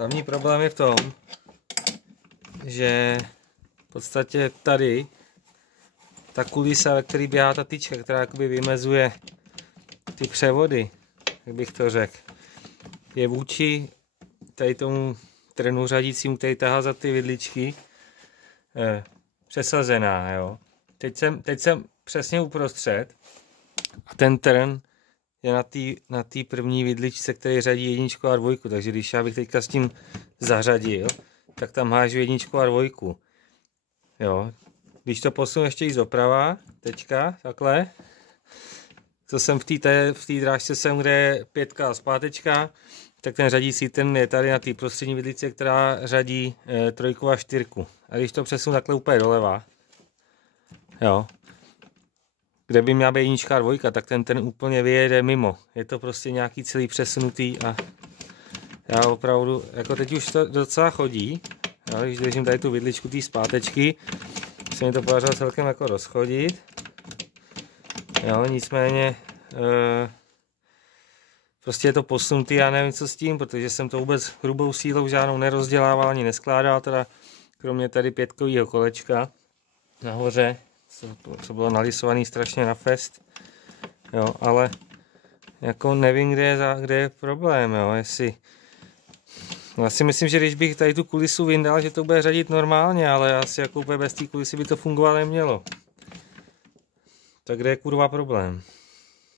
Hlavní problém je v tom, že v podstatě tady ta kulisa, ve který běhá ta tyčka, která jakoby vymezuje ty převody, jak bych to řekl, je vůči tady tomu trnu řadícímu, který tahá za ty vidličky, přesazená, jo. Teď jsem přesně uprostřed a ten trn je na té první vidličce, který řadí jedničku a dvojku, takže když já bych teďka s tím zařadil, tak tam hážu jedničku a dvojku. Jo. Když to posunu ještě i doprava, teďka, takhle, to jsem v té drážce jsem, kde je 5 a zpátečka, tak ten řadící ten je tady na té prostřední vidlice, která řadí 3 a 4. A když to přesunu takhle úplně doleva, jo, kde by měla být jednička a dvojka, tak ten úplně vyjede mimo. Je to prostě nějaký celý přesunutý a já opravdu, jako teď už to docela chodí, jo, když držím tady tu vidličku té zpátečky, se mi to podařilo celkem jako rozchodit, jo, nicméně prostě je to posunutý, já nevím co s tím, protože jsem to vůbec hrubou sílou žádnou nerozdělával ani neskládal, teda kromě tady 5kového kolečka nahoře, co bylo nalisovaný strašně na fest, jo, ale jako nevím, kde je problém, jo, jestli, já si myslím, že když bych tady tu kulisu vyndal, že to bude řadit normálně, ale asi jako úplně bez té kulisy by to fungovat nemělo. Tak kde je kurva problém?